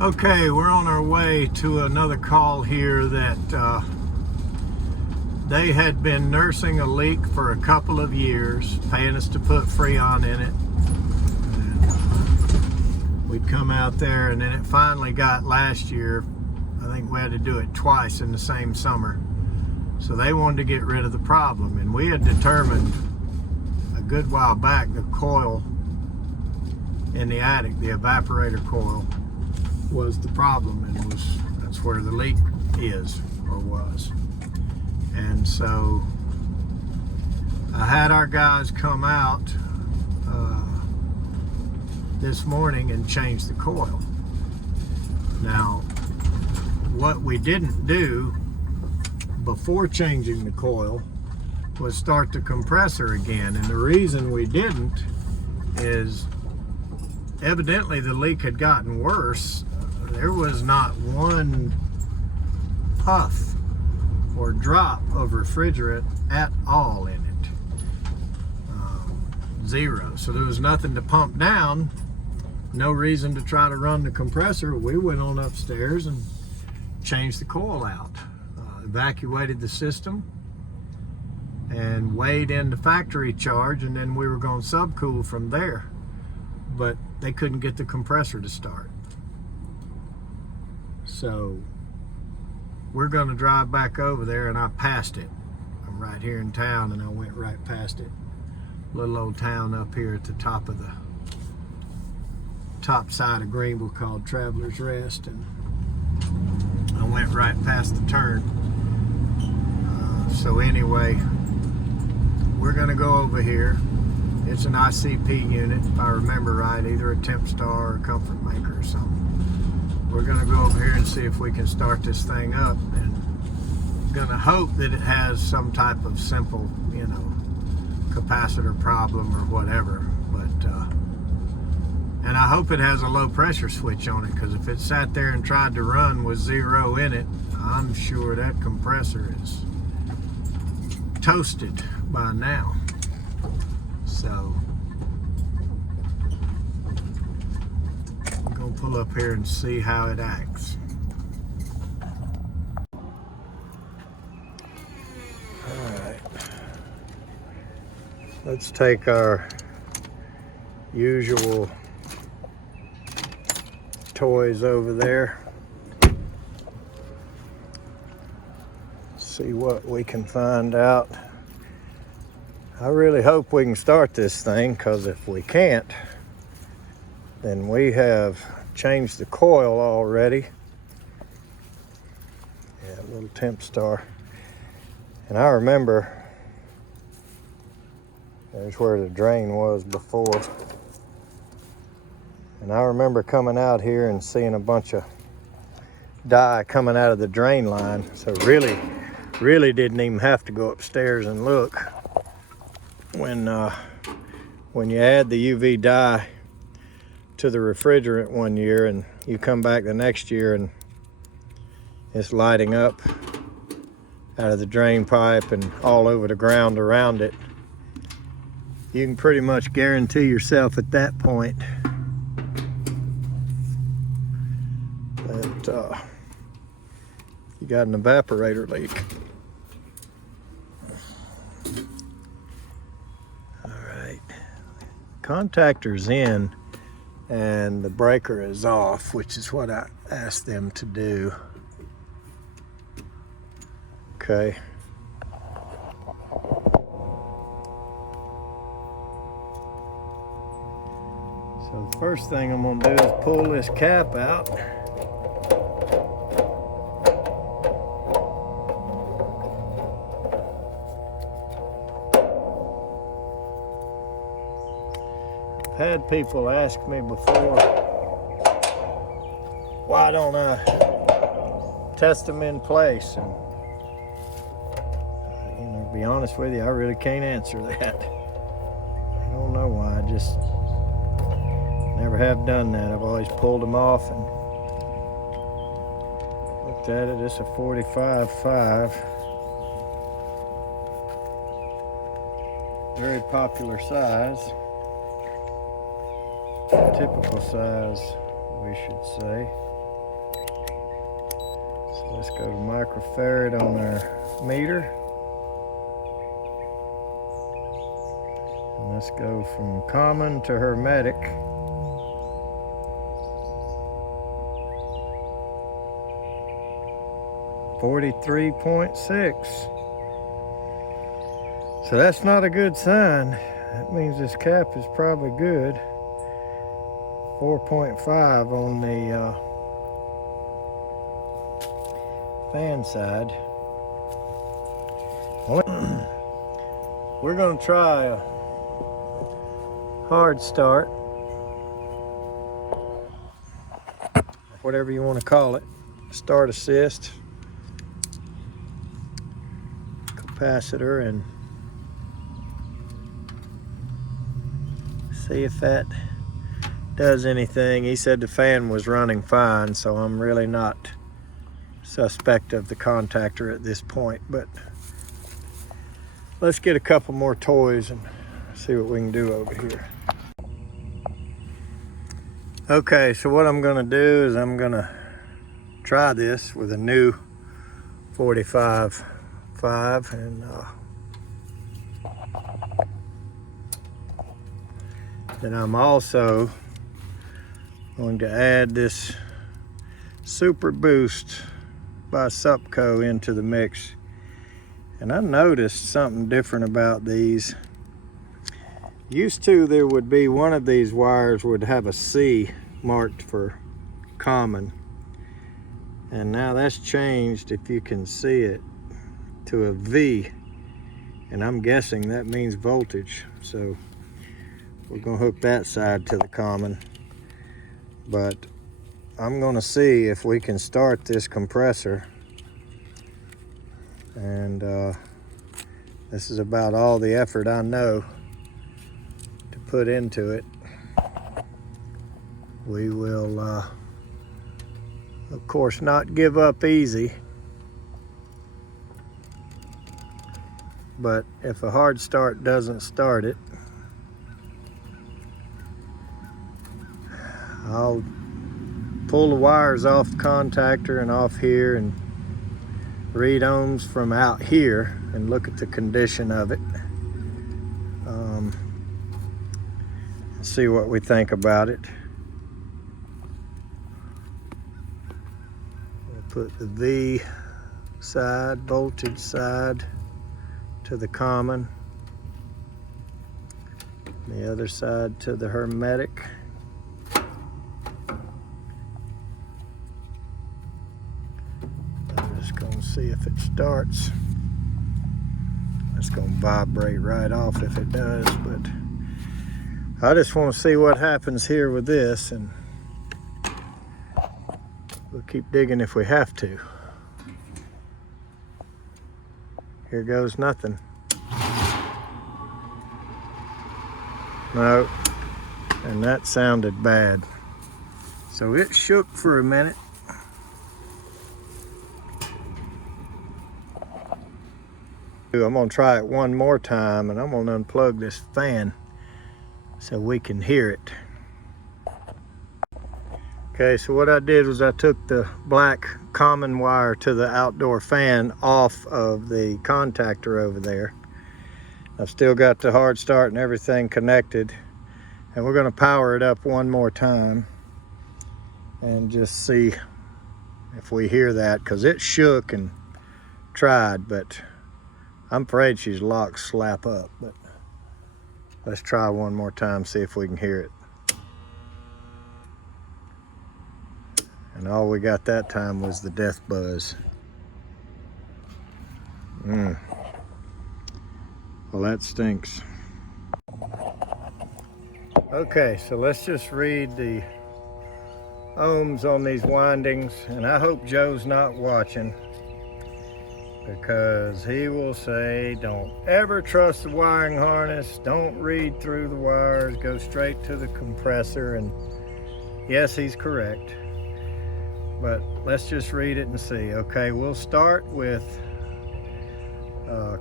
Okay, we're on our way to another call here that they had been nursing a leak for a couple of years, paying us to put Freon in it. And we'd come out there, and then it finally got last year. I think we had to do it twice in the same summer. So they wanted to get rid of the problem, and we had determined a good while back the coil in the attic, the evaporator coil, was the problem, and that's where the leak is or was. And so I had our guys come out this morning and change the coil. Now, what we didn't do before changing the coil was start the compressor again, and the reason we didn't is evidently the leak had gotten worse. There was not one puff or drop of refrigerant at all in it. Zero. So there was nothing to pump down, no reason to try to run the compressor. We went on upstairs and changed the coil out, evacuated the system, and weighed in the factory charge, and then we were going to subcool from there. But they couldn't get the compressor to start. So we're going to drive back over there, and I passed it. I'm right here in town, and I went right past it. Little old town up here at the top of the top side of Greenville called Travelers Rest, and I went right past the turn. So anyway, we're going to go over here. It's an ICP unit, if I remember right, either a Temp Star or a Comfort Maker or something. We're going to go over here and see if we can start this thing up, and going to hope that it has some type of simple, capacitor problem or whatever. But and I hope it has a low pressure switch on it, because if it sat there and tried to run with zero in it, I'm sure that compressor is toasted by now. So I'm gonna pull up here and see how it acts. Alright, let's take our usual toys over there, see what we can find out. I really hope we can start this thing, because if we can't, then we have changed the coil already. Yeah, a little Temp Star. And I remember there's where the drain was before. And I remember coming out here and seeing a bunch of dye coming out of the drain line. So really didn't even have to go upstairs and look. When you add the UV dye to the refrigerant one year, and you come back the next year and it's lighting up out of the drain pipe and all over the ground around it, you can pretty much guarantee yourself at that point that you got an evaporator leak. Contactor's in and the breaker is off, which is what I asked them to do. Okay. So the first thing I'm going to do is pull this cap out. Had people ask me before, why don't I test them in place? And to be honest with you, I really can't answer that. I don't know why. I just never have done that. I've always pulled them off and looked at it. It's a 45.5. Very popular size. Typical size, we should say. Let's go to microfarad on our meter. And let's go from common to hermetic. .46. So that's not a good sign. That means this cap is probably good. 4.5 on the fan side. We're going to try a hard start, whatever you want to call it. Start assist, capacitor, and see if that does anything. He said the fan was running fine, so I'm really not suspect of the contactor at this point, but let's get a couple more toys and see what we can do over here. Okay, so what I'm gonna do is I'm gonna try this with a new 45.5 and then I'm also going to add this Super Boost by Supco into the mix. And I noticed something different about these. Used to, there would be one of these wires would have a C marked for common. And now that's changed, if you can see it, to a V. And I'm guessing that means voltage. So we're gonna hook that side to the common. But I'm gonna see if we can start this compressor. And this is about all the effort I know to put into it. We will, of course, not give up easy. But if a hard start doesn't start it, I'll pull the wires off the contactor and off here and read ohms from out here and look at the condition of it. See what we think about it. We'll put the V side, voltage side, to the common. The other side to the hermetic. I'm just going to see if it starts. It's going to vibrate right off if it does, but I just want to see what happens here with this, and we'll keep digging if we have to. Here goes nothing. No, and that sounded bad. So it shook for a minute. I'm gonna try it one more time, and I'm gonna unplug this fan so we can hear it. Okay, so what I did was I took the black common wire to the outdoor fan off of the contactor over there. I've still got the hard start and everything connected, and we're gonna power it up one more time and just see if we hear that, because it shook and tried, but I'm afraid she's locked slap up. But let's try one more time, see if we can hear it. And all we got that time was the death buzz. Well, that stinks. Okay, so let's just read the ohms on these windings, and I hope Joe's not watching, because he will say, don't ever trust the wiring harness, don't read through the wires, go straight to the compressor. And yes, he's correct, but let's just read it and see. Okay, we'll start with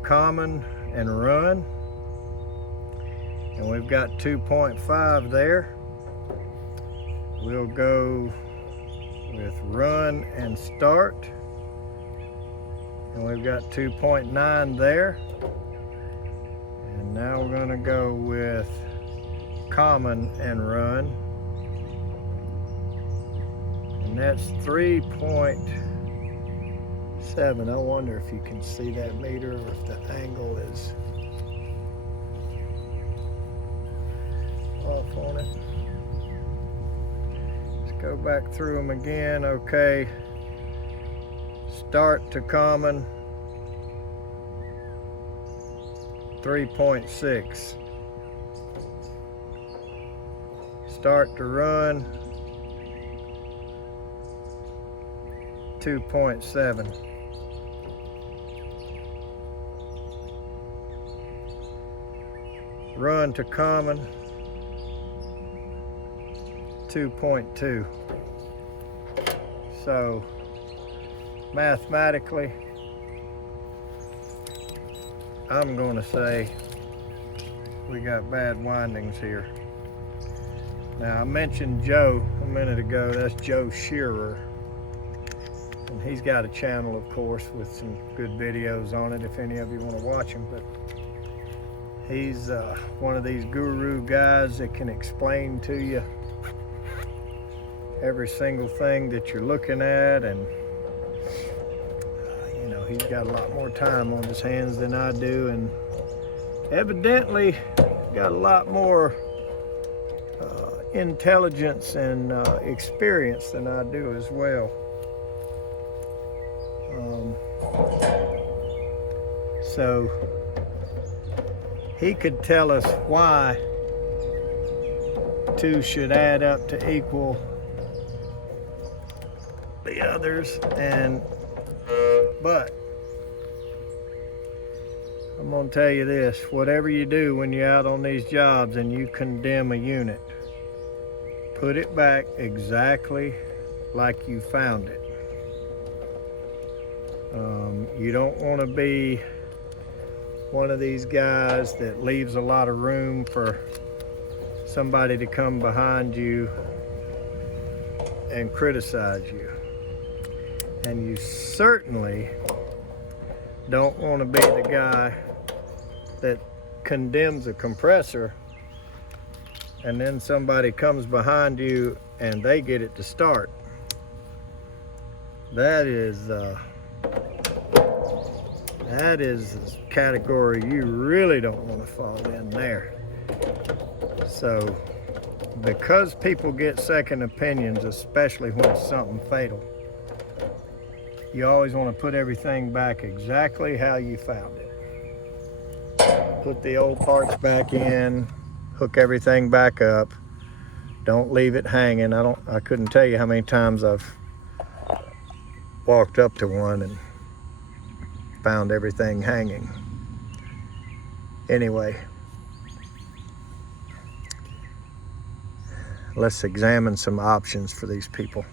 common and run, and we've got 2.5 there. We'll go with run and start, And we've got 2.9 there. And now we're going to go with common and run. And that's 3.7. I wonder if you can see that meter or if the angle is off on it. Let's go back through them again. Okay. Start to common, 3.6. Start to run, 2.7. Run to common, 2.2. So mathematically, I'm going to say we got bad windings here. Now, I mentioned Joe a minute ago. That's Joe Shearer. And he's got a channel, of course, with some good videos on it if any of you want to watch him. But he's one of these guru guys that can explain to you every single thing that you're looking at, and he's got a lot more time on his hands than I do, and evidently got a lot more intelligence and experience than I do as well. So he could tell us why 2 should add up to equal the others, but I'm going to tell you this: whatever you do when you're out on these jobs and you condemn a unit, put it back exactly like you found it. You don't want to be one of these guys that leaves a lot of room for somebody to come behind you and criticize you. And you certainly don't want to be the guy that condemns a compressor and then somebody comes behind you and they get it to start. That is a category you really don't want to fall in there. So, because people get second opinions, especially when it's something fatal, you always want to put everything back exactly how you found it. Put the old parts back in, hook everything back up. Don't leave it hanging. I couldn't tell you how many times I've walked up to one and found everything hanging. Anyway, let's examine some options for these people.